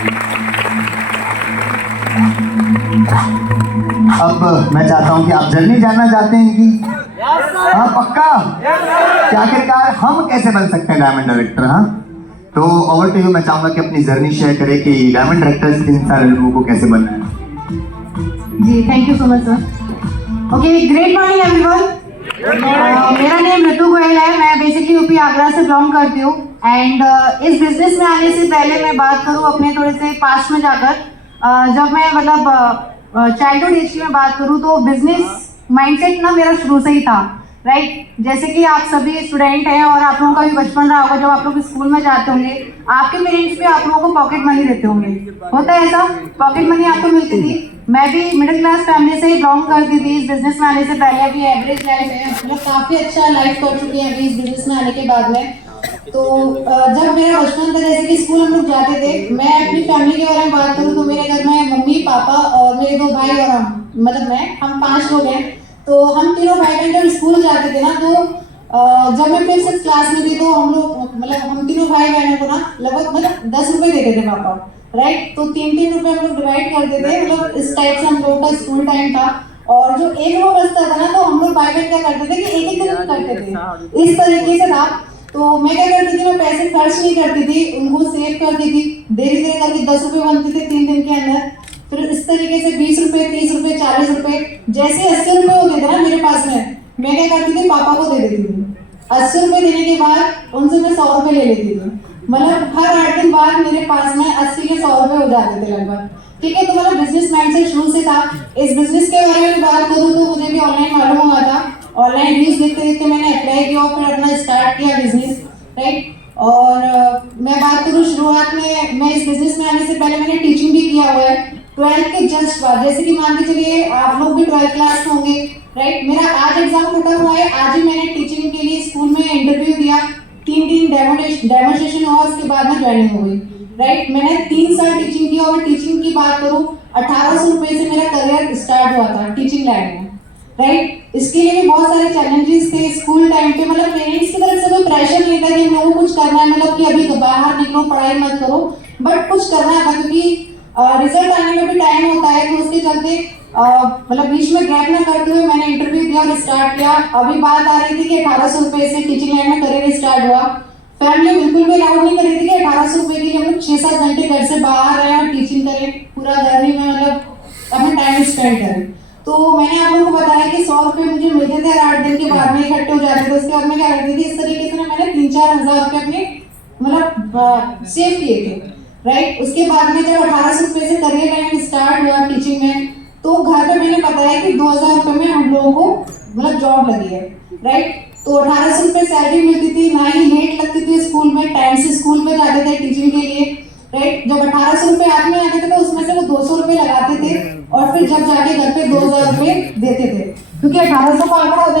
अब मैं चाहता हूं कि आप जर्नी जानना चाहते हैं इनकी? हाँ पक्का? कि आखिरकार हम कैसे बन सकते हैं डायमंड डायरेक्टर? हाँ, तो ओवर टू यू। मैं चाहूंगा कि अपनी जर्नी शेयर करें कि डायमंड डायरेक्टर से इन सारे लोगों को कैसे बनना है। जी, thank you so much sir. Okay, great morning everyone. मेरा नेम ऋतु गोयल है। मैं बेसिकली यूपी आगरा से बिलोंग करती हूँ। एंड इस बिजनेस में आने से पहले मैं बात करूँ अपने थोड़े से पास्ट में जाकर, जब मैं मतलब चाइल्डहुड एज की मैं बात करूँ तो बिजनेस माइंडसेट ना मेरा शुरू से ही था, राइट। जैसे कि आप सभी स्टूडेंट हैं और आप लोगों का भी बचपन रहा होगा, जब आप लोग स्कूल में जाते होंगे आपके पेरेंट्स भी आप लोगों को पॉकेट मनी देते होंगे, होता है ऐसा? पॉकेट मनी आपको मिलती थी। मैं भी मिडिल क्लास फैमिली से ही बिलोंग करती थी। इस बिजनेस में आने से पहले अभी एवरेज लाइफ है, मतलब काफ़ी अच्छा लाइफ कर चुकी है अभी इस बिजनेस में आने के बाद में। तो जब मेरा बचपन था, जैसे कि स्कूल हम लोग जाते थे, मैं अपनी फैमिली के बारे में बात करूँ तो मेरे घर में मम्मी पापा और मेरे 2 भाई और मतलब हम 5 लोग हैं। तो हम तीनों भाई बहन जब स्कूल जाते थे ना, तो जब मैं 5th क्लास में थी तो हम लोग मतलब हम तीनों भाई बहनों को ना लगभग मतलब 10 रुपए देते थे पापा, राइट। तो 3-3 रुपए हम लोग डिवाइड करते थे, मतलब इस टाइप से हम लोग का स्कूल टाइम था। और जो 1 रुपया बचता था ना, तो हम लोग भाई बहन क्या करते थे कि एक दिन करते थे, इस तरीके से था। तो मैं क्या करती थी, मैं पैसे खर्च नहीं करती थी, उनको सेव करती थी। धीरे धीरे करके 10 रुपए बनते थे 3 दिन के अंदर। फिर इस तरीके से 20 रुपए, 30 रुपए, 40 रुपए, जैसे 80 रुपए होते थे ना मेरे पास में, मैं क्या करती थी, पापा को दे देती थी। 80 रुपए देने के बाद उनसे मैं 100 रुपए ले लेती थी। मतलब हर 8 दिन बाद मेरे पास में 80 के 100 रुपए हो जाते थे लगभग, ठीक है। तो मेरा बिजनेस माइंडसेट शुरू से था। इस बिजनेस के बारे में बात करूँ तो मुझे भी ऑनलाइन मालूम हुआ था। ऑनलाइन न्यूज देखते देखते मैंने अप्लाई किया और फिर अपना स्टार्ट किया बिजनेस, राइट। और मैं बात करूँ शुरुआत में, मैं इस बिजनेस में आने से पहले मैंने टीचिंग भी किया हुआ है 12th के जस्ट बाद। जैसे कि मान के चलिए आप लोग भी 12th क्लास में होंगे, राइट। मेरा आज एग्जाम खत्म हुआ है, आज ही मैंने टीचिंग के लिए स्कूल में इंटरव्यू दिया, 3 दिन डेमोन्स्ट्रेशन हुआ, उसके बाद में ज्वाइनिंग हो गई, राइट। मैंने 3 साल टीचिंग की और टीचिंग की बात करूँ 1800 रुपए से मेरा करियर स्टार्ट हुआ था टीचिंग लाइन में, राइट। इसके लिए भी बहुत सारे चैलेंजेस थे स्कूल टाइम पे। मतलब पेरेंट्स की तरफ से कोई प्रेशर नहीं था कि हम लोगों को कुछ करना है, मतलब कि अभी बाहर निकलो पढ़ाई मत करो, बट कुछ करना था क्योंकि रिजल्ट आने में भी टाइम होता है। तो उसके चलते मतलब बीच में गैप ना करते हुए मैंने इंटरव्यू दिया और स्टार्ट किया। अभी बात आ रही थी कि 1800 रुपए से टीचिंग लाइन में करियर स्टार्ट हुआ। फैमिली बिल्कुल भी अलाउड नहीं कर रही थी कि 1800 रुपए के लिए हम लोग 6-7 घंटे घर से बाहर रहें और टीचिंग करें, पूरा घर ही में मतलब अपना टाइम स्पेंड करें। तो मैंने आप लोगों को बताया कि 100 रुपए मुझे मिलते थे, 8 दिन के बाद में इकट्ठे हो जाते थे। उसके बाद मैं क्या करती थी, इस तरीके से ना मैंने 3-4 हजार रुपए अपने मतलब सेव किए थे, राइट। उसके बाद में जब 1800 रुपए से करियर लाइन स्टार्ट हुआ टीचिंग में, तो घर पे मैंने बताया कि 2000 रुपए में हम लोगों को मतलब जॉब लगी है, राइट। तो 1800 रुपए सैलरी मिलती थी, ना ही लेट लगती थी स्कूल में, टाइम से स्कूल में जाते थे टीचिंग के लिए, राइट। जब 1800 रुपए हाथ में आते थे तो उसमें से वो 200 रुपए लगाते थे और फिर जब जाके घर पे 2000 रुपए देते थे, क्योंकि 1800 का आंकड़ा होता है